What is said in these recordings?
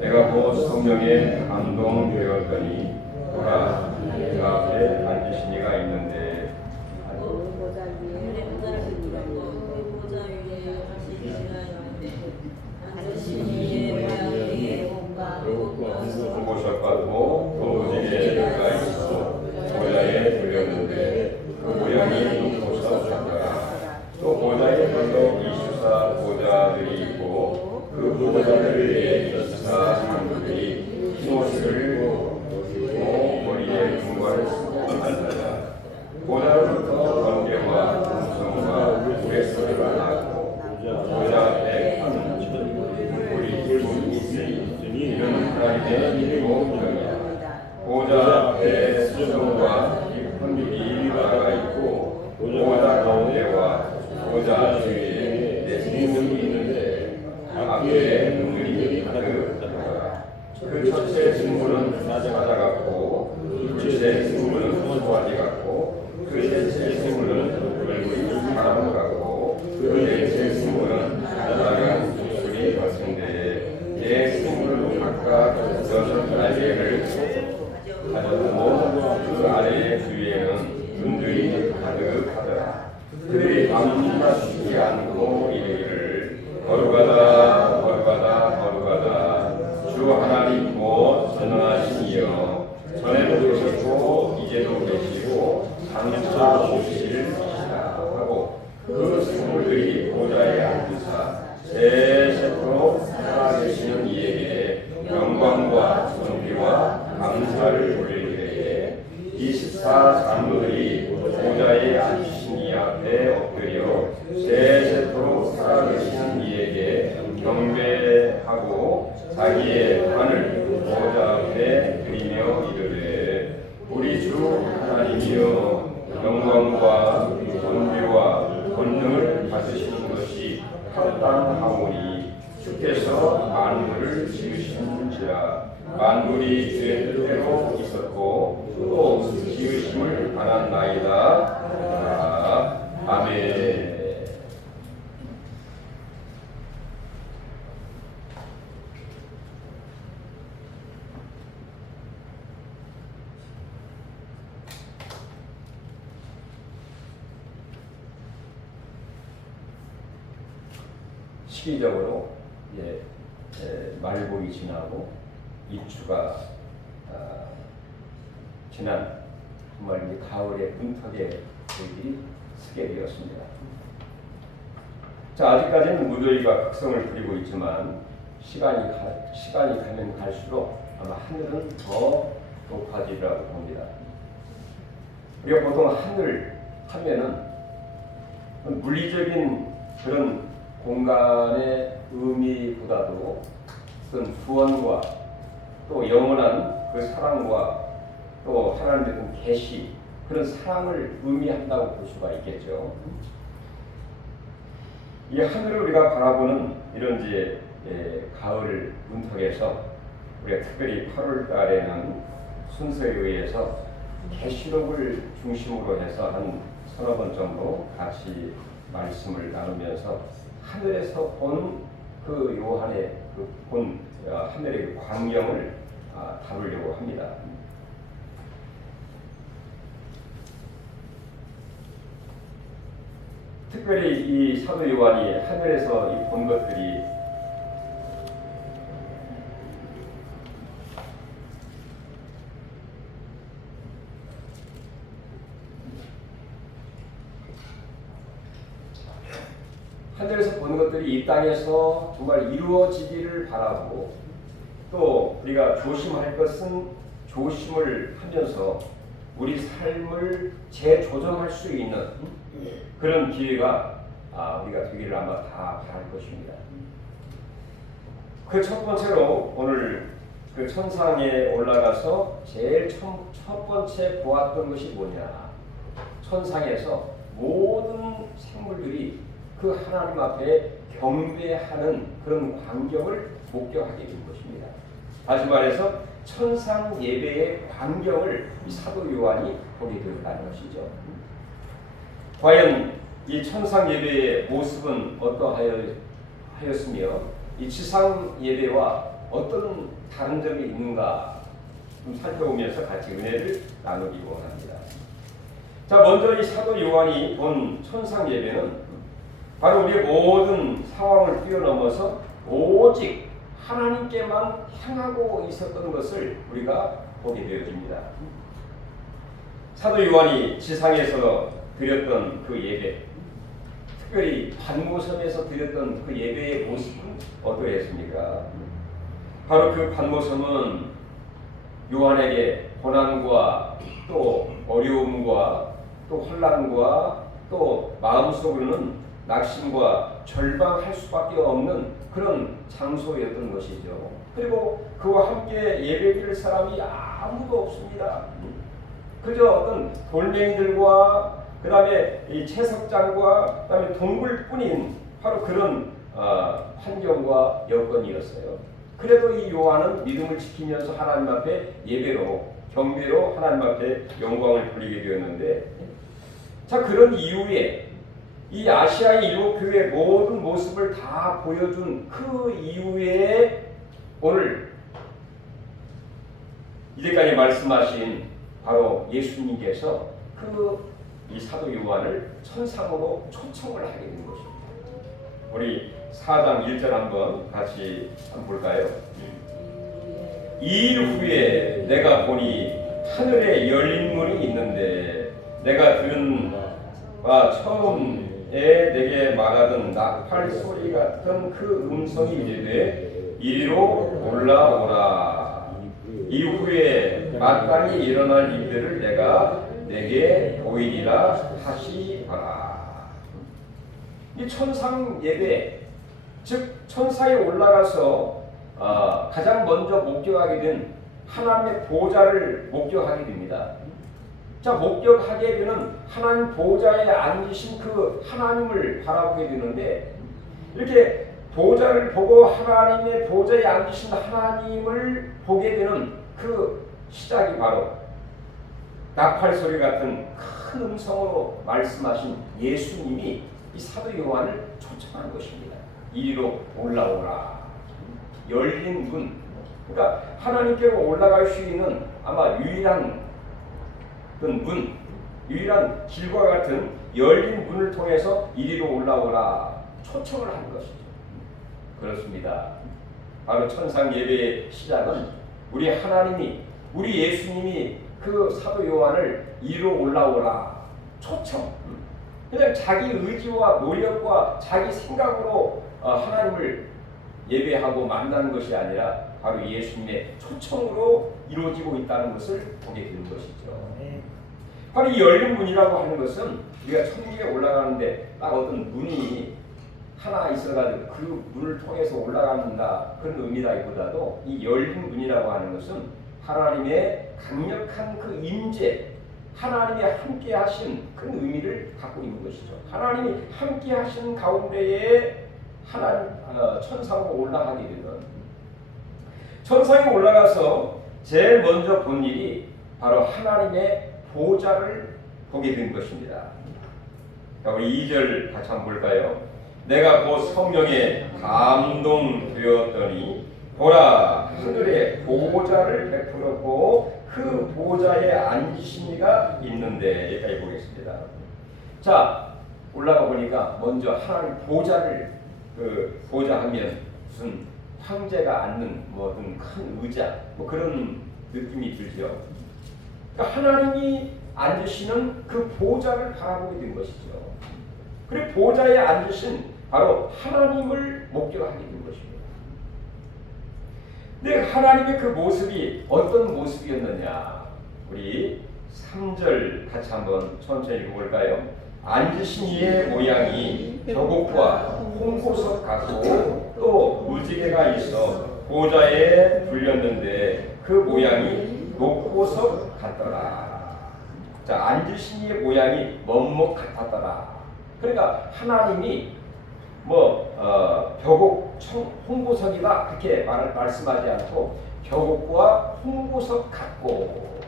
내가 곧 성령에 감동되었더니 그가 그 앞에 앉으신 이가 있는데 보셨고 그 오직에 그가 있어 보좌에 들렸는데 그 모양이 눈부셔 오셨더라. 또 보좌에 별로 24 보좌들이 있고 그 보좌들 위에 24 상들이 흰 옷을 입고 머리에 금관을 쓰고 앉았다. 보좌로부터 번개와 음성과 물의 소리가 나고 보좌 앞에 불이 뿜이 있으니 이는 하나님의 일곱 명이다. 보좌 앞에 수정과 깊은 물이 나가 있고 보좌 가운데와 보좌 주위에 네 생물이 있는데 앞에 눈물이 가득하더라. 그 첫째 생물은 낮아갔고 둘째 생물은 소아지 같고 그 셋째 생물은 얼굴이 사람 같고 그 넷째 생물은 나간 독수리 같은데 네 생물은 각각 6날개를 가졌고 그 아래 주위에는 눈들이 가득하더라. 그들이 밤낮 쉬지 않고 이르기를 거룩하다 거룩하다 거룩하다 주 하나님 곧 전능하신 이여 전에도 계셨고 이제도 계시고 장차 오실 것이다 하고 그 생물들이 보좌에 앉으사 세세토록 살아계시는 이에게 영광과 존귀와 감사를 올리되 24 장로들이 보좌에 앉으신 이 앞에 엎드려 세세토록 살아계시는 이에게 경배하고 자기의 관을 보좌 앞에 드리며 이르되 우리 주 하나님이여 영광과 존귀와 권능을 받으시는 것이 합당하오니 주께서 만물을 지으시는지라. 만물이 주의 뜻대로 있었고 또 지으심을 받았나이다. 아멘. 시기적으로 말복이 지나고 입추가 지난 정말 가을의 문턱에 거기 서게 되었습니다. 자, 아직까지는 무더위가 극성을 부리고 있지만 시간이 가면 갈수록 아마 하늘은 더 높아지리라고 봅니다. 우리가 보통 하늘 하면은 물리적인 그런 공간의 의미보다도 어떤 구원과 또 영원한 그 사랑과 또 하나님의 그 계시 그런 사랑을 의미한다고 볼 수가 있겠죠. 이 하늘을 우리가 바라보는 이런 이제 가을 문턱에서 우리가 특별히 8월 달에는 순서에 의해서 계시록을 중심으로 해서 한 서너 번 정도 같이 말씀을 나누면서 하늘에서 본 그 요한의 본 하늘의 그 광경을 다루려고 합니다. 특별히 이 사도 요한이 하늘에서 본 것들이 하늘에서 본 것들이 이 땅에서 정말 이루어지기를 바라고 또 우리가 조심할 것은 조심을 하면서 우리 삶을 재조정할 수 있는 그런 기회가 우리가 되기를 아마 다 바랄 것입니다. 그 첫 번째로 오늘 그 천상에 올라가서 제일 첫 번째 보았던 것이 뭐냐? 천상에서 모든 생물들이 그 하나님 앞에 경배하는 그런 광경을 목격하게 된 것입니다. 다시 말해서 천상 예배의 광경을 이 사도 요한이 보게 되었다는 것이죠. 과연 이 천상 예배의 모습은 어떠하였으며 이 지상 예배와 어떤 다른 점이 있는가 좀 살펴보면서 같이 은혜를 나누기 원합니다. 자, 먼저 이 사도 요한이 본 천상 예배는 바로 우리의 모든 상황을 뛰어넘어서 오직 하나님께만 향하고 있었던 것을 우리가 보게 되어집니다. 사도 요한이 지상에서 드렸던 그 예배, 특별히 반모섬에서 드렸던 그 예배의 모습은 어떠했습니까? 바로 그 반모섬은 요한에게 고난과 또 어려움과 또 혼란과 또 마음속으로는 낙심과 절망할 수밖에 없는 그런 장소였던 것이죠. 그리고 그와 함께 예배드릴 사람이 아무도 없습니다. 그저 어떤 돌멩이들과 그 다음에 이 채석장과 그 다음에 동굴뿐인 바로 그런 환경과 여건이었어요. 그래도 이 요한은 믿음을 지키면서 하나님 앞에 예배로 경배로 하나님 앞에 영광을 돌리게 되었는데, 자, 그런 이후에 이 아시아의 일곱 교회의 모든 모습을 다 보여준 그 이후에 오늘 이제까지 말씀하신 바로 예수님께서 이 사도 요한을 천상으로 초청을 하게 된 것입니다. 우리 4장 1절 한번 같이 한번 볼까요? 이 일 후에 내가 보니 하늘에 열린 문이 있는데 내가 들은 바 처음에 내게 말하던 나팔 소리 같은 그 음성이 이르되 이리로 올라오라. 이후에 마땅히 일어날 일들을 내가 내게 보이리라 하시더라. 이 천상 예배, 즉 천사에 올라가서 가장 먼저 목격하게 된 하나님의 보좌를 목격하게 됩니다. 자, 목격하게 되는 하나님 보좌에 앉으신 그 하나님을 바라보게 되는데, 이렇게 보좌를 보고 하나님의 보좌에 앉으신 하나님을 보게 되는 그 시작이 바로 나팔 소리 같은 큰 음성으로 말씀하신 예수님이 이 사도 요한을 초청한 것입니다. 이리로 올라오라. 열린 문. 그러니까 하나님께로 올라갈 수 있는 아마 유일한 문, 유일한 길과 같은 열린 문을 통해서 이리로 올라오라 초청을 한 것이죠. 그렇습니다. 바로 천상 예배의 시작은 우리 하나님이, 우리 예수님이 그 사도 요한을 이리로 올라오라 초청. 그냥 자기 의지와 노력과 자기 생각으로 하나님을 예배하고 만나는 것이 아니라 바로 예수님의 초청으로 이루어지고 있다는 것을 보게 되는 것이죠. 바로 이 열린 문이라고 하는 것은 우리가 천국에 올라가는데 딱 어떤 문이 하나 있어가지고 그 문을 통해서 올라간다 그런 의미라기보다도 이 열린 문이라고 하는 것은 하나님의 강력한 그 임재, 하나님이 함께 하신 그런 의미를 갖고 있는 것이죠. 하나님이 함께 하신 가운데에 하나님 천상으로 올라가게 되는, 천상에 올라가서 제일 먼저 본 일이 바로 하나님의 보좌를 보게 된 것입니다. 우리 2절 같이 한번 볼까요? 내가 곧 성령에 감동되었더니 보라, 하늘에 보좌를 베풀었고 그 보좌에 앉으신 이가 있는데, 여기까지 보겠습니다. 자, 올라가 보니까 먼저 하나님 보좌를, 그 보좌 하면 무슨 황제가 앉는 뭐든 큰 의자 뭐 그런 느낌이 들죠. 그러니까 하나님이 앉으시는 그 보좌를 바라보게 된 것이죠. 그리고 보좌에 앉으신 바로 하나님을 목격하게 된 것입니다. 근데 하나님의 그 모습이 어떤 모습이었느냐? 우리 3절 같이 한번 천천히 읽어볼까요? 앉으신 이의 모양이 벼곡과 홍보석 같고 또 무지개가 있어 보좌에 불렸는데 그 모양이 녹보석 같더라. 자, 앉으신 이의 모양이 먹먹 같았더라. 그러니까 하나님이 벼곡, 홍보석이다 그렇게 말씀하지 않고 벼곡과 홍보석 같고,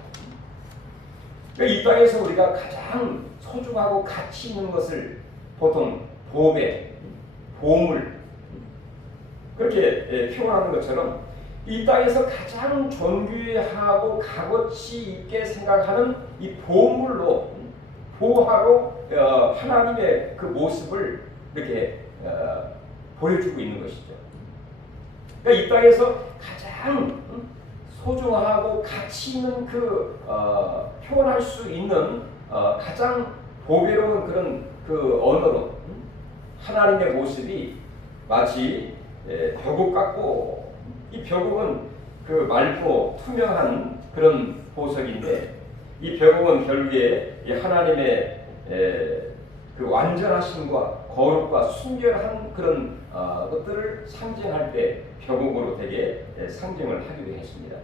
그러니까 이 땅에서 우리가 가장 소중하고 가치 있는 것을 보통 보배, 보물 그렇게 표현하는 것처럼 이 땅에서 가장 존귀하고 값어치 있게 생각하는 이 보물로 보화로 하나님의 그 모습을 이렇게 보여주고 있는 것이죠. 그러니까 이 땅에서 가장 소중하고 가치 있는 그 표현할 수 있는 가장 보배로운 그런 그 언어로 하나님의 모습이 마치 벽옥 같고, 이 벽옥은 그 맑고 투명한 그런 보석인데, 이 벽옥은 결국에 이 하나님의 그 완전하심과 거룩과 순결한 그런 것들을 상징할 때 벽옥으로 되게 상징을 하기도 했습니다.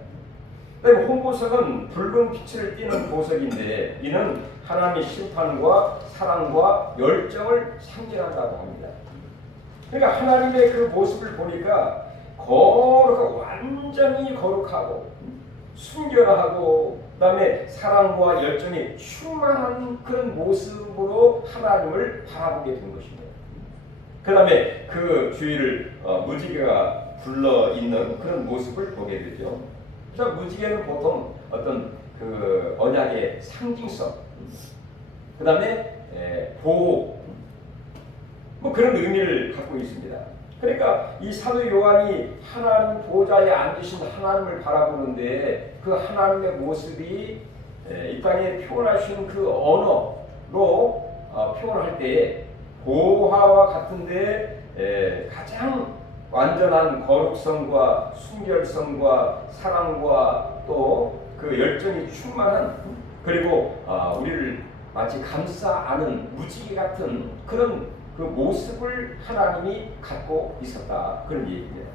홍보석은 붉은 빛을 띠는 보석인데, 이는 하나님의 심판과 사랑과 열정을 상징한다고 합니다. 그러니까 하나님의 그 모습을 보니까 거룩하고 완전히 거룩하고 순결하고 그다음에 사랑과 열정이 충만한 그런 모습으로 하나님을 바라보게 된 것입니다. 그다음에 그 주위를 무지개가 둘러 있는 그런 모습을 보게 되죠. 자, 무지개는 보통 어떤 그 언약의 상징성, 그다음에 보호, 뭐 그런 의미를 갖고 있습니다. 그러니까 이 사도 요한이 하나님 보좌에 앉으신 하나님을 바라보는데, 그 하나님의 모습이 이 땅에 표현할 수 있는 그 언어로 표현할 때 보화와 같은데 가장 완전한 거룩성과 순결성과 사랑과 또 그 열정이 충만한, 그리고 우리를 마치 감싸 안은 무지개 같은 그런 그 모습을 하나님이 갖고 있었다, 그런 얘기입니다.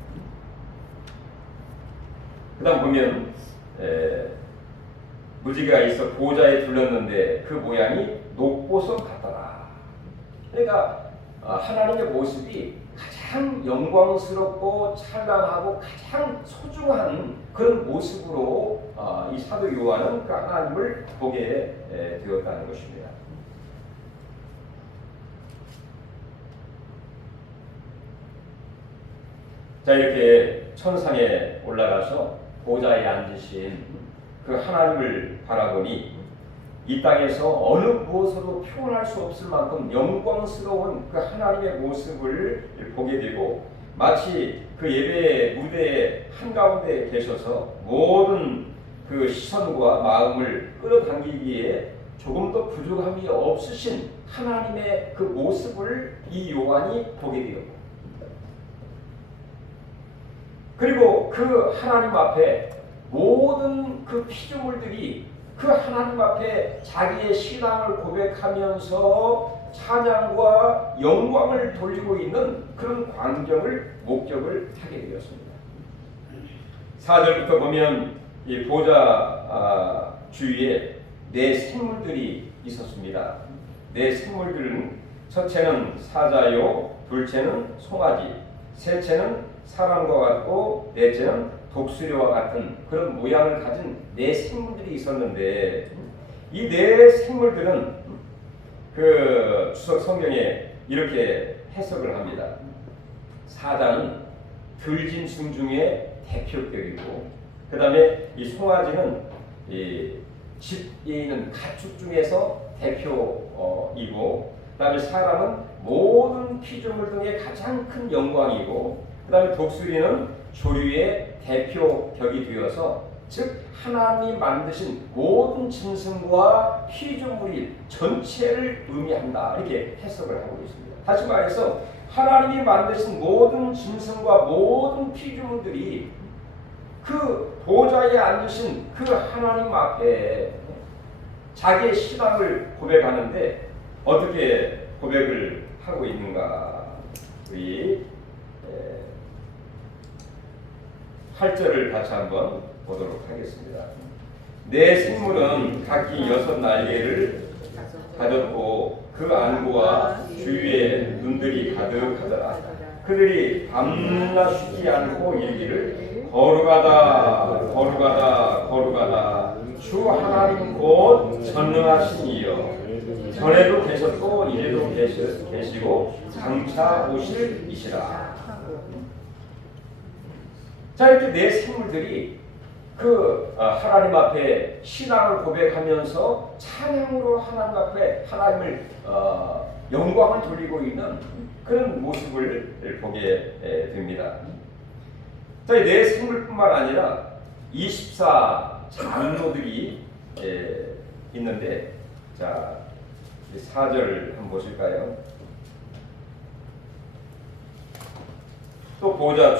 그 다음 보면 무지개가 있어 보좌에 둘렀는데 그 모양이 녹보석 같더라. 그러니까 하나님의 모습이 가장 영광스럽고 찬란하고 가장 소중한 그런 모습으로 이 사도 요한은 그 하나님을 보게 되었다는 것입니다. 자, 이렇게 천상에 올라가서 보좌에 앉으신 그 하나님을 바라보니 이 땅에서 어느 무엇으로 표현할 수 없을 만큼 영광스러운 그 하나님의 모습을 보게 되고, 마치 그 예배 무대 한가운데 계셔서 모든 그 시선과 마음을 끌어당기기에 조금도 부족함이 없으신 하나님의 그 모습을 이 요한이 보게 되었고, 그리고 그 하나님 앞에 모든 그 피조물들이 그 하나님 앞에 자기의 신앙을 고백하면서 찬양과 영광을 돌리고 있는 그런 광경을 목격을 하게 되었습니다. 4절부터 보면 이 보좌 주위에 네 생물들이 있었습니다. 네 생물들은 첫째는 사자요, 둘째는 송아지, 셋째는 사람과 같고 넷째는 독수리와 같은 그런 모양을 가진 네 생물들이 있었는데, 이 네 생물들은 그 주석 성경에 이렇게 해석을 합니다. 사자는 들짐승 중에 대표격이고, 그 다음에 이 송아지는 이 집에 있는 가축 중에서 대표이고, 그 다음에 사람은 모든 피조물 등의 가장 큰 영광이고, 그 다음에 독수리는 조류의 대표격이 되어서, 즉 하나님이 만드신 모든 짐승과 피조물이 전체를 의미한다, 이렇게 해석을 하고 있습니다. 다시 말해서 하나님이 만드신 모든 짐승과 모든 피조물들이 그 보좌에 앉으신 그 하나님 앞에 자기의 신앙을 고백하는데 어떻게 고백을 하고 있는가? 우리 8절을 같이 한번 보도록 하겠습니다. 네 생물은 각기 6날개를 가졌고 그 안구와 주위에 눈들이 가득하더라. 그들이 밤낮 쉬지 않고 이르기를 거룩하다 거룩하다 거룩하다 주 하나님 곧 전능하신 이여, 전에도 계셨고 이제도 계시고 장차 오실 이시라. 자, 자, 이렇게 내 생물들이 하나님 앞에 신앙을 고백하면서 찬양으로 하나님 앞에 하나님을 영광을 돌리고 있는 그런 모습을 보게 됩니다. 자, 내 생물뿐만 아니라 24 장로들이 있는데, 자, 4절 한번 보실까요? 또 보좌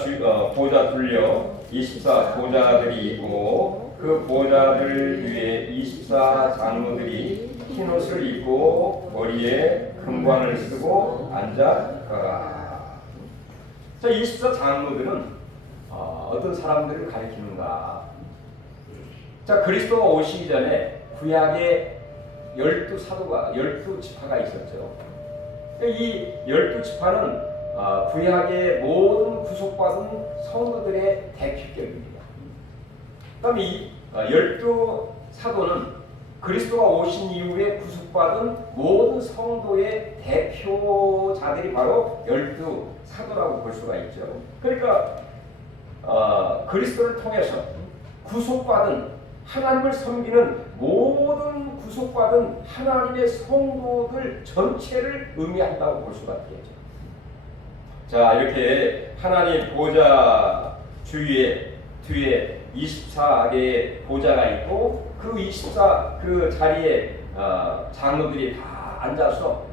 둘려 24 보좌들이 있고 그 보좌들 위에 24 장로들이 흰 옷을 입고 머리에 금관을 쓰고 앉아가라. 자, 24 장로들은 어떤 사람들을 가리키는가? 자, 그리스도가 오시기 전에 구약에 12사도가 12지파가 있었죠. 이 12지파는 구약의 모든 구속받은 성도들의 대표격입니다. 그다음에 이 12사도는 그리스도가 오신 이후에 구속받은 모든 성도의 대표자들이 바로 12사도라고 볼 수가 있죠. 그러니까 그리스도를 통해서 구속받은 하나님을 섬기는 모든 구속받은 하나님의 성도들 전체를 의미한다고 볼 수가 있겠죠. 자, 이렇게 하나님 보좌 주위에 뒤에 24개의 보좌가 있고 그 24 자리에 장로들이 다 앉아서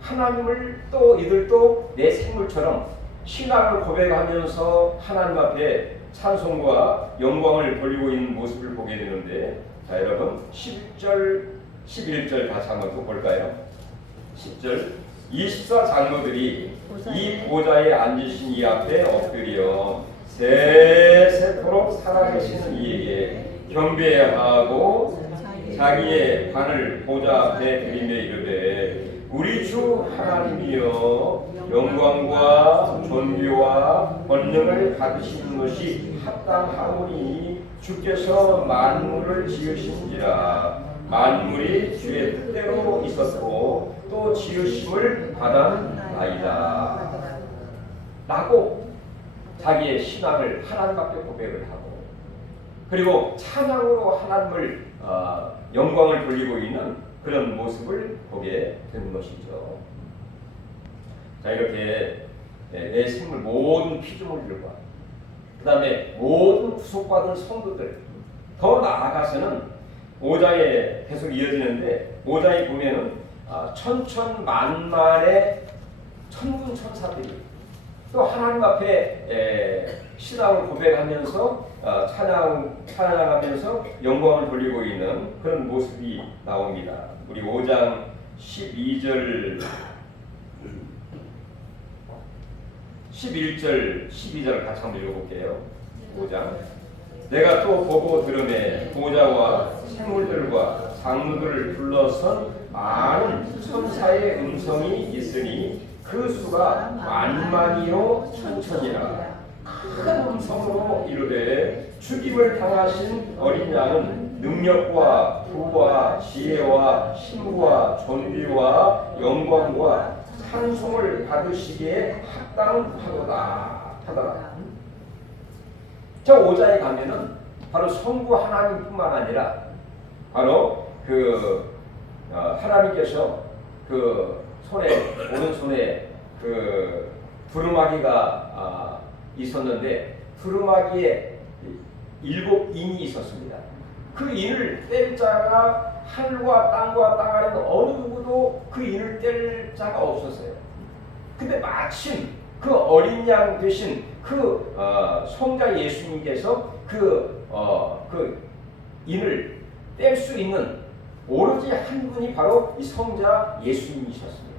하나님을 또 이들도 내 생물처럼 신앙을 고백하면서 하나님 앞에 찬송과 영광을 돌리고 있는 모습을 보게 되는데, 자, 여러분 11절 11절 같이 한번 또 볼까요? 10절 24 장로들이 이 보좌에 앉으신 이 앞에 엎드려 세세토록 살아계시는 이에게 경배하고 자기의 관을 보좌 앞에 들이며 이르되 우리 주 하나님이여 영광과 존귀와 권능을 받으시는 것이 합당하오니 주께서 만물을 지으신지라 만물이 주의 뜻대로 있었고 또 지으심을 받았나이다 라고 자기의 신앙을 하나님 앞에 고백을 하고, 그리고 찬양으로 하나님을 영광을 돌리고 있는 그런 모습을 보게 되는 것이죠. 자, 이렇게 내 생물 모든 피조물들과 그 다음에 모든 구속받은 성도들, 더 나아가서는 5장에 계속 이어지는데 5장에 보면은 천천만만의 천군 천사들이 또 하나님 앞에 신앙을 고백하면서 찬양하면서 영광을 돌리고 있는 그런 모습이 나옵니다. 우리 5장 12절 11절 12절 같이 한번 읽어볼게요. 5장 내가 또 보고 들으매 보좌와 생물들과 장로들을 둘러선 많은 천사의 음성이 있으니 그 수가 만만이요 천천이라 큰 음성으로 이르되 죽임을 당하신 어린 양은 능력과 부와 지혜와 힘과 존귀와 영광과 찬송을 받으시기에 합당하도다 하더라. 저 5장에 가면은 바로 성부 하나님뿐만 아니라 바로 하나님께서 손에 오른손에 두루마기가 있었는데 두루마기에 7인이 있었습니다. 그 인을 뗄 자가 하늘과 땅과 땅 아래는 어느 누구도 그 인을 뗄 자가 없었어요. 근데 마침 그 어린 양 대신 성자 예수님께서 그 인을 뗄 수 있는 오로지 한 분이 바로 이 성자 예수님이셨습니다.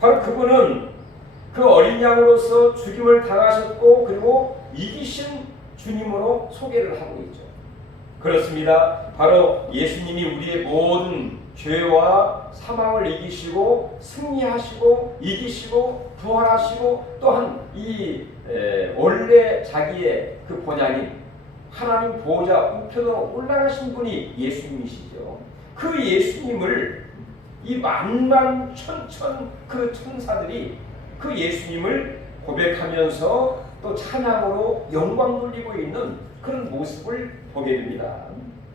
바로 그분은 그 어린 양으로서 죽임을 당하셨고 그리고 이기신 주님으로 소개를 하고 있죠. 그렇습니다. 바로 예수님이 우리의 모든 죄와 사망을 이기시고 승리하시고 이기시고 부활하시고 또한 원래 자기의 그 본향인 하나님 보좌 우편으로 올라가신 분이 예수님이시죠. 그 예수님을 이 만만 천천 그 천사들이 그 예수님을 고백하면서 또 찬양으로 영광 돌리고 있는 그런 모습을 보게 됩니다.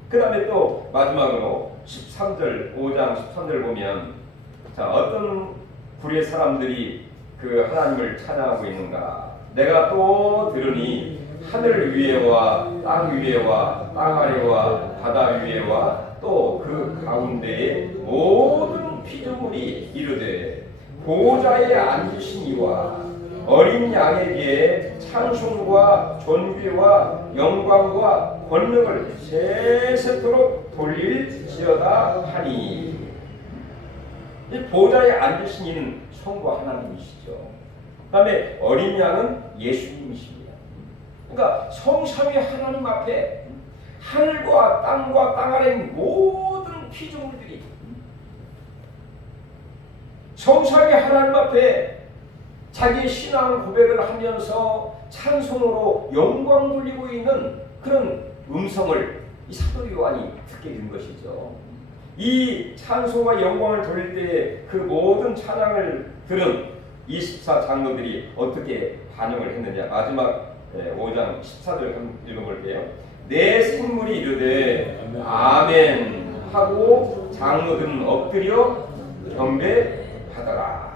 그 다음에 또 마지막으로 13절, 5장 13절 보면 자, 어떤 구레 사람들이 그 하나님을 찬양하고 있는가. 내가 또 들으니 하늘 위에와 땅 위에와 땅 아래와 바다 위에와 또 그 가운데의 모든 피조물이 이르되 보좌에 앉으신 이와 어린 양에게 찬송과 존귀와 영광과 권능을 세세토록 돌릴지어다 하니. 이 보좌에 앉으신 이는 성부 하나님이시죠. 그 다음에 어린 양은 예수님이십니다. 그러니까 성삼위 하나님 앞에 하늘과 땅과 땅 아래 모든 피조물들이 성삼위 하나님 앞에 자기의 신앙 고백을 하면서 찬송으로 영광 돌리고 있는 그런 음성을 이 사도 요한이 듣게 된 것이죠. 이 찬송과 영광을 돌릴 때 그 모든 찬양을 들은 24장로들이 어떻게 반응을 했느냐. 마지막 5장 14절 한번 읽어볼게요. 내 생물이 이르되 아멘 하고 장로들은 엎드려 경배하더라.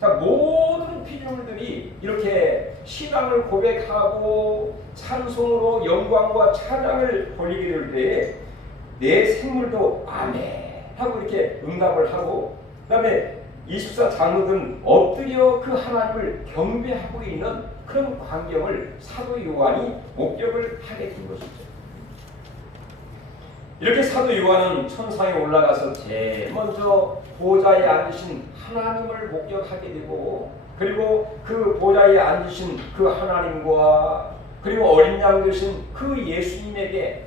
자, 모든 피조물들이 이렇게 신앙을 고백하고 찬송으로 영광과 찬양을 돌리게 될 때에 내 생물도 아멘 하고 이렇게 응답을 하고, 그 다음에 24장로들은 엎드려 그 하나님을 경배하고 있는 그런 광경을 사도 요한이 목격을 하게 된 것이죠. 이렇게 사도 요한은 천상에 올라가서 제일 먼저 보좌에 앉으신 하나님을 목격하게 되고, 그리고 그 보좌에 앉으신 그 하나님과 그리고 어린 양 되신 그 예수님에게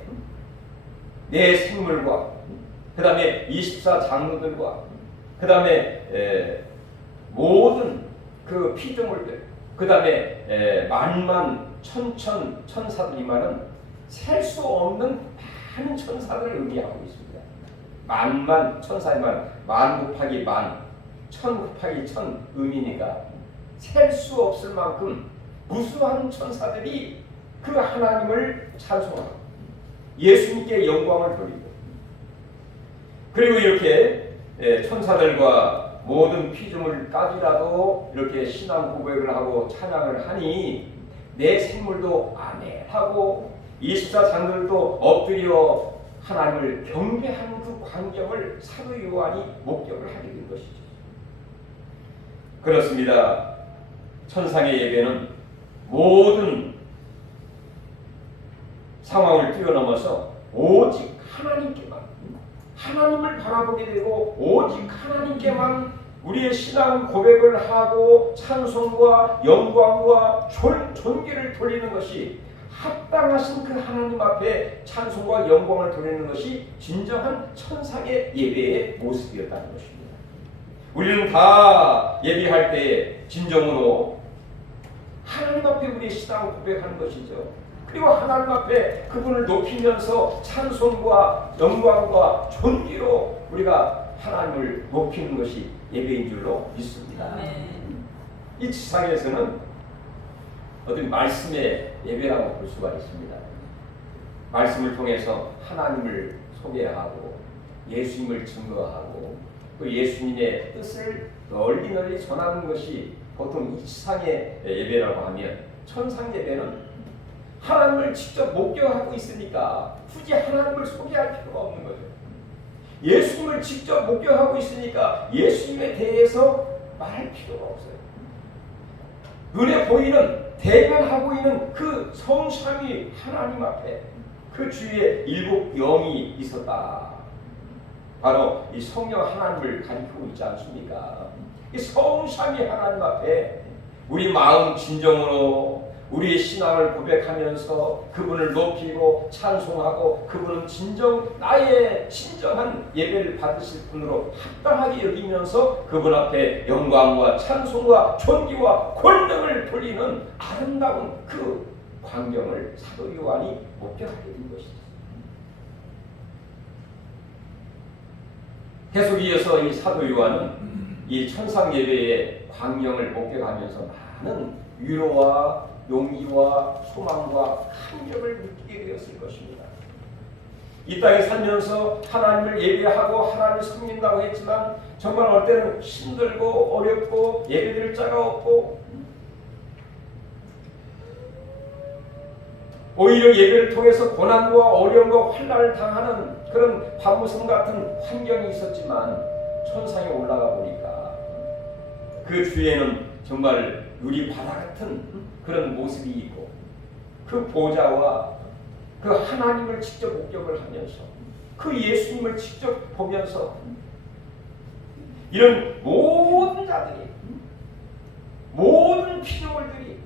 내 생물과 그 다음에 24장로들과 그 다음에 모든 그 피조물들, 그 다음에 만만 천천 천사들, 이 말은 셀 수 없는 많은 천사들을 의미하고 있습니다. 만만 천사의 만 곱하기 만, 천 곱하기 천 의미니까 셀 수 없을 만큼 무수한 천사들이 그 하나님을 찬송하고 예수님께 영광을 돌리고, 그리고 이렇게 천사들과 모든 피조물까지라도 이렇게 신앙 고백을 하고 찬양을 하니 내 생물도 아멘 하고 24장들도 엎드려 하나님을 경배하는 그 광경을 사도 요한이 목격을 하게 된 것이죠. 그렇습니다. 천상의 예배는 모든 상황을 뛰어넘어서 오직 하나님께만, 하나님을 바라보게 되고 오직 하나님께만 우리의 신앙 고백을 하고 찬송과 영광과 존귀를 돌리는 것이, 합당하신 그 하나님 앞에 찬송과 영광을 돌리는 것이 진정한 천상의 예배의 모습이었다는 것입니다. 우리는 다 예배할 때 진정으로 하나님 앞에 우리의 신앙을 고백하는 것이죠. 그리고 하나님 앞에 그분을 높이면서 찬송과 영광과 존귀로 우리가 하나님을 높이는 것이 예배인 줄로 믿습니다. 이 지상에서는 어떤 말씀의 예배라고 볼 수가 있습니다. 말씀을 통해서 하나님을 소개하고 예수님을 증거하고 또 예수님의 뜻을 널리 전하는 것이 보통 이 지상의 예배라고 하면, 천상 예배는 하나님을 직접 목격하고 있으니까 굳이 하나님을 소개할 필요가 없는 거죠. 예수님을 직접 목격하고 있으니까 예수님에 대해서 말할 필요가 없어요. 눈에 보이는, 대면하고 있는 그 성삼위 하나님 앞에 그 주위에 7 영이 있었다. 바로 이 성령 하나님을 가리키고 있지 않습니까? 이 성삼위 하나님 앞에 우리 마음 진정으로 우리의 신앙을 고백하면서 그분을 높이고 찬송하고 그분은 나의 진정한 예배를 받으실 분으로 합당하게 여기면서 그분 앞에 영광과 찬송과 존귀와 권능을 돌리는 아름다운 그 광경을 사도 요한이 목격하게 된 것이죠. 계속 이어서 이 사도 요한은 이 천상 예배의 광경을 목격하면서 많은 위로와 용기와 소망과 감격을 느끼게 되었을 것입니다. 이 땅에 살면서 하나님을 예배하고 하나님을 섬긴다고 했지만 정말 어떨 때는 힘들고 어렵고 예배드릴 자가 없고 오히려 예배를 통해서 고난과 어려움과 환난을 당하는 그런 밤무섬 같은 환경이 있었지만 천상에 올라가 보니까 그 주위에는 정말 유리 바다 같은 그런 모습이 있고 그 보좌와 그 하나님을 직접 목격을 하면서 그 예수님을 직접 보면서 이런 모든 자들이 모든 피조물들이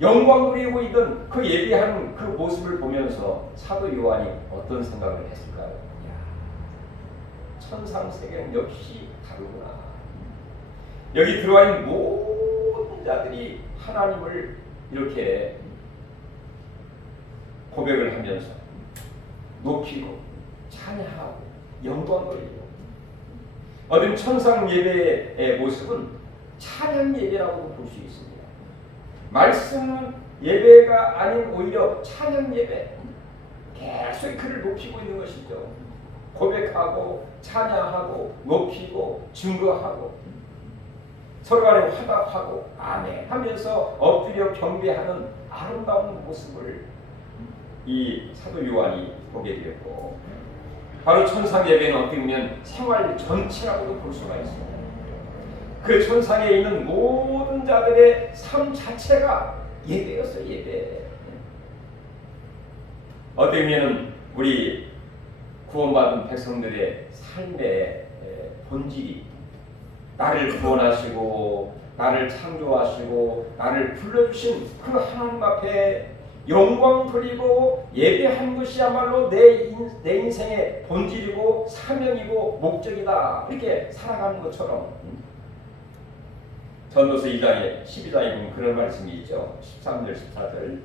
영광 누리고 있던 그 예배하는 그 모습을 보면서 사도 요한이 어떤 생각을 했을까요? 천상세계는 역시 다르구나. 여기 들어와 있는 모든 자들이 하나님을 이렇게 고백을 하면서 높이고 찬양하고 영광 돌리고 어떤 천상 예배의 모습은 찬양 예배라고 볼 수 있습니다. 말씀 예배가 아닌 오히려 찬양 예배 계속 그를 높이고 있는 것이죠. 고백하고 찬양하고 높이고 증거하고 서로 간에 화답하고 아멘 하면서 엎드려 경배하는 아름다운 모습을 이 사도 요한이 보게 되었고 바로 천상 예배는 어떻게 보면 생활 전체라고도 볼 수가 있습니다. 그 천상에 있는 모든 자들의 삶 자체가 예배였어요. 예배. 어떻게 보면 우리 구원받은 백성들의 삶의 본질이 나를 구원하시고 나를 창조하시고 나를 불러주신 그 하나님 앞에 영광 돌리고 예배한 것이야말로 내 인생의 본질이고 사명이고 목적이다. 이렇게 살아가는 것처럼 전도서 2장에 12장에 보면 그런 말씀이 있죠. 13절 14절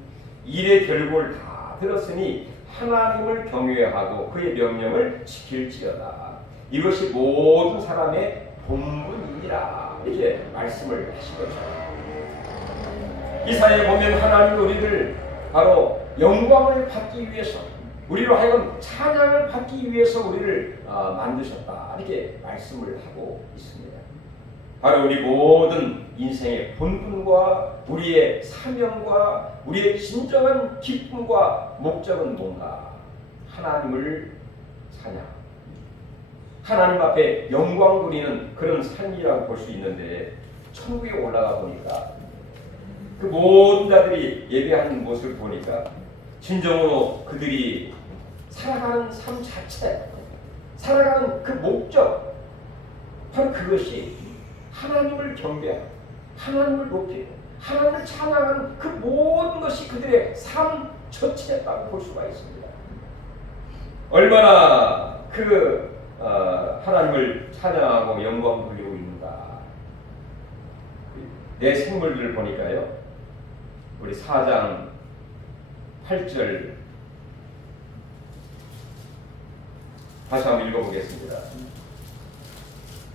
일의 결국을 다 들었으니 하나님을 경외하고 그의 명령을 지킬지어다. 이것이 모든 사람의 본분이니라. 이렇게 말씀을 하신 거죠. 이사야에 보면 하나님 우리를 바로 영광을 받기 위해서 우리로 하여금 찬양을 받기 위해서 우리를 만드셨다. 이렇게 말씀을 하고 있습니다. 바로 우리 모든 인생의 본분과 우리의 사명과 우리의 진정한 기쁨과 목적은 뭔가? 하나님을 찬양, 하나님 앞에 영광 누리는 그런 삶이라고 볼 수 있는데 천국에 올라가 보니까 그 모든 자들이 예배하는 모습을 보니까 진정으로 그들이 살아가는 삶 자체, 살아가는 그 목적, 바로 그것이 하나님을 경배하고 하나님을 높이고 하나님을 찬양하는 그 모든 것이 그들의 삶 전체였다고 볼 수가 있습니다. 얼마나 그 하나님을 찬양하고 영광 돌리고 있는가. 내 생물들을 보니까요. 우리 4장 8절 다시 한번 읽어보겠습니다.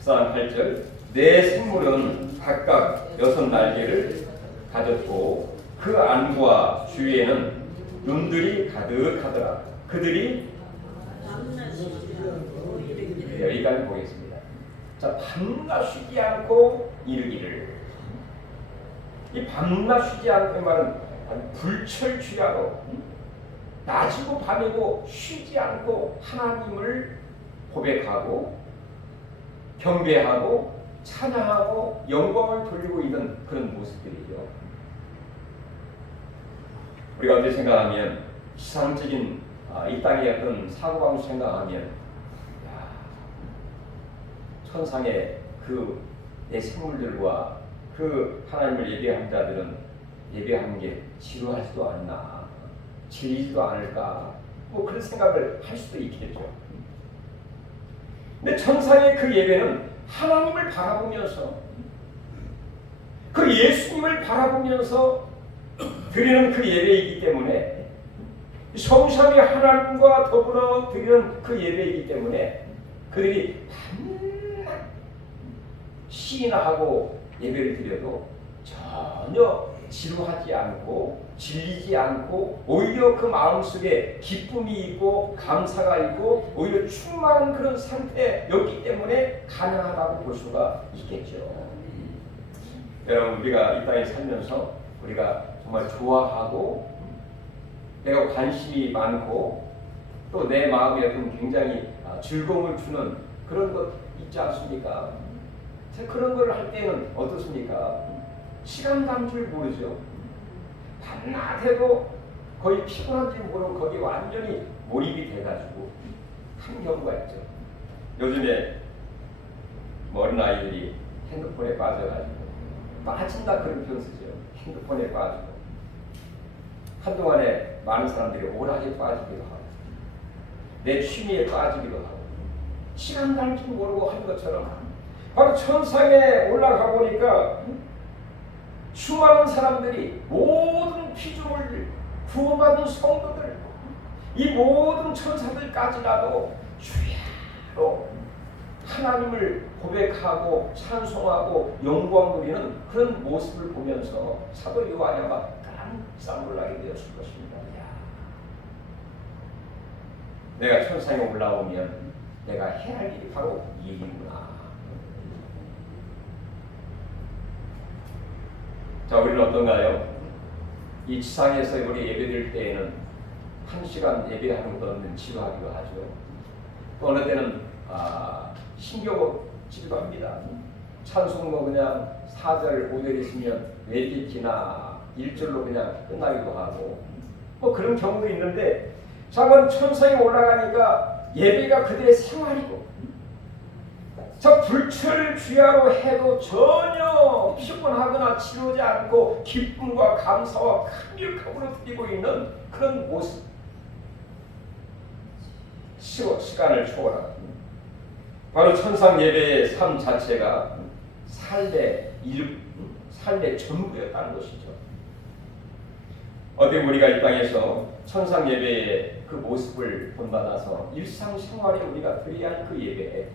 4장 8절 내 생물은 각각 6날개를 가졌고 그 안과 주위에는 눈들이 가득하더라. 그들이 여기까지 보겠습니다. 자, 밤낮 쉬지 않고 이르기를. 이 밤낮 쉬지 않고 말은 불철주야로 낮이고 밤이고 쉬지 않고 하나님을 고백하고 경배하고 찬양하고 영광을 돌리고 있는 그런 모습들이죠. 우리가 어떻게 생각하면 지상적인 이 땅의 어떤 사고방식 생각하면 천상의 그 내 생물들과 그 하나님을 예배한 자들은 예배하는 게 지루하지도 않나, 질리지도 않을까, 뭐 그런 생각을 할 수도 있겠죠. 근데 천상의 그 예배는 하나님을 바라보면서 그 예수님을 바라보면서 드리는 그 예배이기 때문에 성삼위 하나님과 더불어 드리는 그 예배이기 때문에 그들이 밤낮 시인하고 예배를 드려도 전혀 지루하지 않고 질리지 않고 오히려 그 마음속에 기쁨이 있고 감사가 있고 오히려 충만한 그런 상태였기 때문에 가능하다고 볼 수가 있겠죠. 여러분, 우리가 이 땅에 살면서 우리가 정말 좋아하고 내가 관심이 많고 또 내 마음에 어떤 굉장히 즐거움을 주는 그런 것 있지 않습니까? 그런 걸 할 때는 어떻습니까? 시간 간 줄 모르죠. 밤낮에도 거의 피곤한지 모르고 거기에 완전히 몰입이 돼가지고 한 경우가 있죠. 요즘에 어린 아이들이 핸드폰에 빠져가지고 빠진다 그런 표현 쓰죠. 핸드폰에 빠지고 한동안에 많은 사람들이 오락에 빠지기도 하고 내 취미에 빠지기도 하고 시간 갈 줄 모르고 한 것처럼 바로 천상에 올라가 보니까 수많은 사람들이 모든 피조물 구원받은 성도들 이 모든 천사들까지라도 주야로 하나님을 고백하고 찬송하고 영광 누리는 그런 모습을 보면서 사도 요한이 아마 깜짝 놀라게 되었을 것입니다. 내가 천상에 올라오면 내가 해야 할 일이 바로 이 일이구나. 자, 우리는 어떤가요? 이 지상에서 우리 예배드릴 때에는 1시간 예배하는 것도 없는 지루하기도 하죠. 또 어느 때는 힘겨워지기도 합니다. 찬송도 그냥 4절, 5절 있으면 외기기나 1절로 그냥 끝나기도 하고 뭐 그런 경우도 있는데 자건 천상에 올라가니까 예배가 그들의 생활이고 저 불철주야로 해도 전혀 피곤하거나 지루지 않고 기쁨과 감사와 감격함으로 드리고 있는 그런 모습. 시간을 초월한 바로 천상 예배의 삶 자체가 삶의 전부였다는 것이죠. 어떻게 우리가 이 땅에서 천상 예배의 그 모습을 본받아서 일상생활에 우리가 드려야 할 그 예배,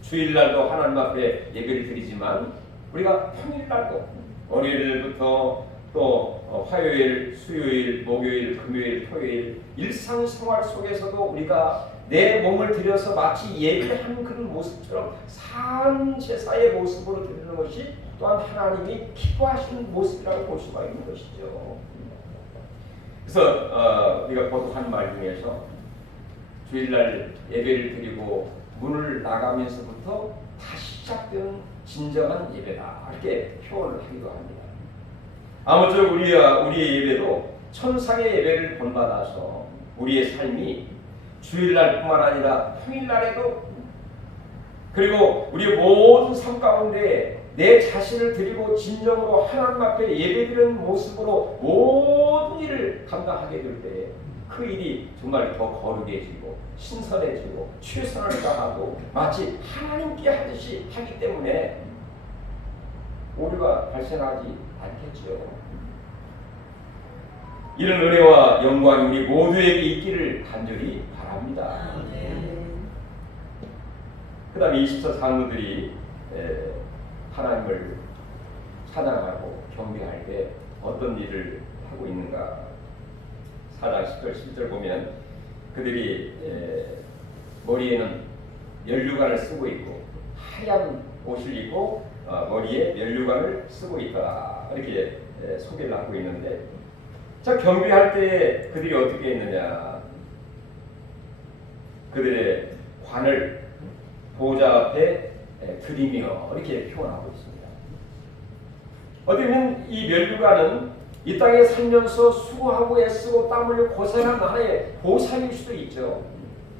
주일날도 하나님 앞에 예배를 드리지만 우리가 평일날도 월요일부터 또 화요일, 수요일, 목요일, 금요일, 토요일 일상생활 속에서도 우리가 내 몸을 들여서 마치 예배하는 그런 모습처럼 산제사의 모습으로 드리는 것이 또한 하나님이 기뻐하시는 모습이라고 볼 수가 있는 것이죠. 그래서 우리가 보통 하는 말 중에서 주일날 예배를 드리고 문을 나가면서부터 다시 시작되는 진정한 예배다 이렇게 표현을 하기도 합니다. 아무쪼록 우리의 예배도 천상의 예배를 본받아서 우리의 삶이 주일날뿐만 아니라 평일날에도 그리고 우리의 모든 삶 가운데 내 자신을 드리고 진정으로 하나님 앞에 예배드리는 모습으로 모든 일을 감당하게 될 때 그 일이 정말 더 거룩해지고 신선해지고 최선을 다하고 마치 하나님께 하듯이 하기 때문에 오류가 발생하지 않겠죠. 이런 은혜와 영광이 우리 모두에게 있기를 간절히 바랍니다. 그 다음에 24 장로들이 하나님을 찬양하고 경배할 때 어떤 일을 하고 있는가. 4장 10절 11절 보면 그들이 머리에는 면류관을 쓰고 있고 하얀 옷을 입고 머리에 면류관을 쓰고 있다 이렇게 소개를 하고 있는데 자, 경배할 때 그들이 어떻게 했느냐. 그들의 관을 보좌 앞에 드리며 이렇게 표현하고 있습니다. 어떻게 보면 이 면류관은 이 땅에 살면서 수고하고 애쓰고 땀 흘려 고생한 하나의 보상일 수도 있죠.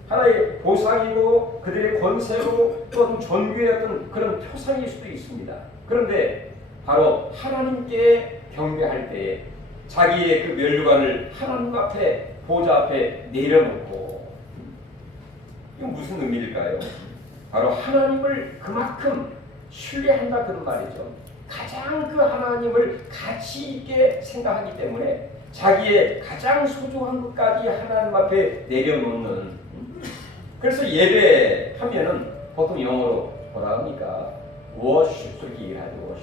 하나의 보상이고 그들의 권세로 또는 존귀의 어떤 그런 표상일 수도 있습니다. 그런데 바로 하나님께 경배할 때 자기의 그 면류관을 하나님 앞에 보좌 앞에 내려놓고 이건 무슨 의미일까요? 바로 하나님을 그만큼 신뢰한다 그런 말이죠. 가장 그 하나님을 가치 있게 생각하기 때문에 자기의 가장 소중한 것까지 하나님 앞에 내려놓는. 그래서 예배하면은 보통 영어로 뭐라 합니까? 워십 이렇게 얘기하죠.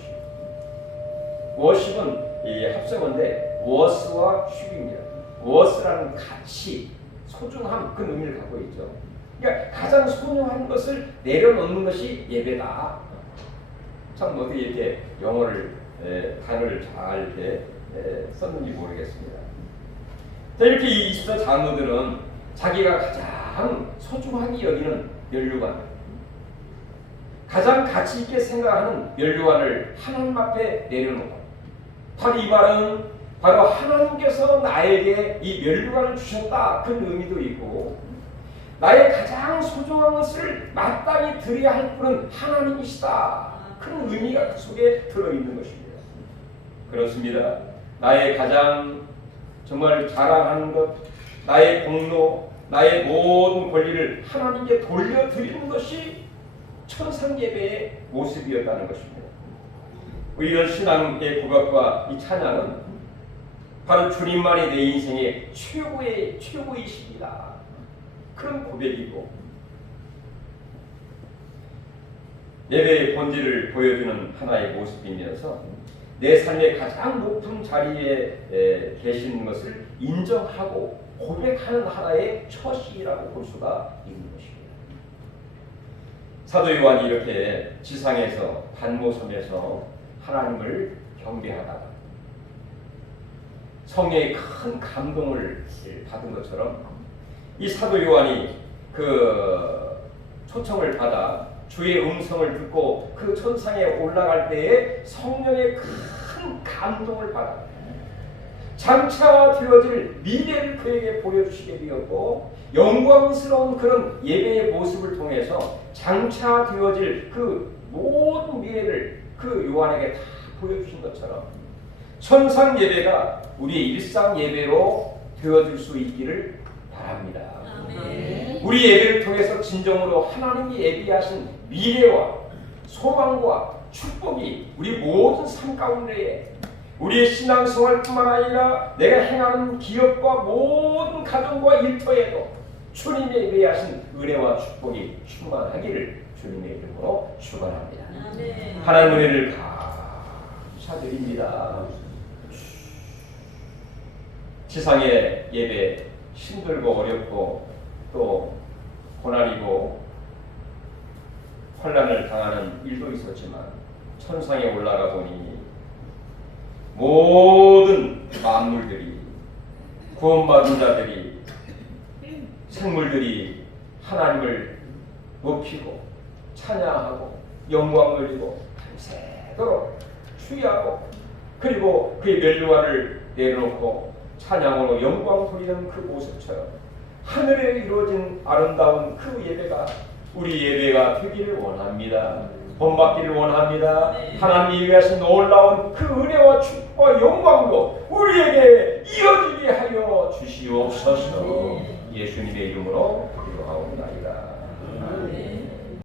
워십은 이 합성어인데 워스와 슈입니다. 워스라는 가치, 소중함 그 의미를 갖고 있죠. 그러니까 가장 소중한 것을 내려놓는 것이 예배다. 참 어떻게 이렇게 영어를 단어를 잘 이렇게 썼는지 모르겠습니다. 자, 이렇게 이 24 장로들은 자기가 가장 소중하게 여기는 면류관, 가장 가치 있게 생각하는 면류관을 하나님 앞에 내려놓고, 바로 이 말은 바로 하나님께서 나에게 이 면류관을 주셨다 그런 의미도 있고, 나의 가장 소중한 것을 마땅히 드려야 할 분은 하나님이시다 그런 의미가 그 속에 들어있는 것입니다. 그렇습니다. 나의 가장 정말 자랑하는 것, 나의 공로, 나의 모든 권리를 하나님께 돌려드리는 것이 천상 예배의 모습이었다는 것입니다. 이런 신앙의 고백과 이 찬양은 바로 주님만이 내 인생의 최고이십니다. 그런 고백이고, 예배의 본질을 보여주는 하나의 모습이면서 내 삶의 가장 높은 자리에 계시는 것을 인정하고 고백하는 하나의 처시라고 볼 수가 있는 것입니다. 사도 요한이 이렇게 지상에서 반모섬에서 하나님을 경배하다가 성령의 큰 감동을 받은 것처럼 이 사도 요한이 그 초청을 받아 주의 음성을 듣고 그 천상에 올라갈 때에 성령의 큰 감동을 받아 장차 되어질 미래를 그에게 보여주시게 되었고, 영광스러운 그런 예배의 모습을 통해서 장차 되어질 그 모든 미래를 그 요한에게 다 보여주신 것처럼 천상 예배가 우리의 일상 예배로 되어질 수 있기를 바랍니다. 아멘. 우리 예배를 통해서 진정으로 하나님이 예비하신 미래와 소망과 축복이 우리 모든 삶 가운데에, 우리의 신앙생활뿐만 아니라 내가 행하는 기업과 모든 가정과 일터에도 주님의 예비하신 은혜와 축복이 충만하기를 주님의 이름으로 축원합니다. 아멘. 하나님 은혜를 감사드립니다. 지상의 예배 힘들고 어렵고 또 고난이고 환난을 당하는 일도 있었지만 천상에 올라가 보니 모든 만물들이, 구원받은 자들이, 생물들이 하나님을 높이고 찬양하고 영광 돌리고 밤새도록 추위하고, 그리고 그의 면류관을 내려놓고 찬양으로 영광 돌리는 그 모습처럼 하늘에 이루어진 아름다운 그 예배가 우리 예배가 되기를 원합니다. 본받기를 원합니다. 네. 하나님이 예배하신 놀라운 그 은혜와 축복과 영광도 우리에게 이어지게 하여 주시옵소서. 네. 예수님의 이름으로 기도하옵나이다. 아멘.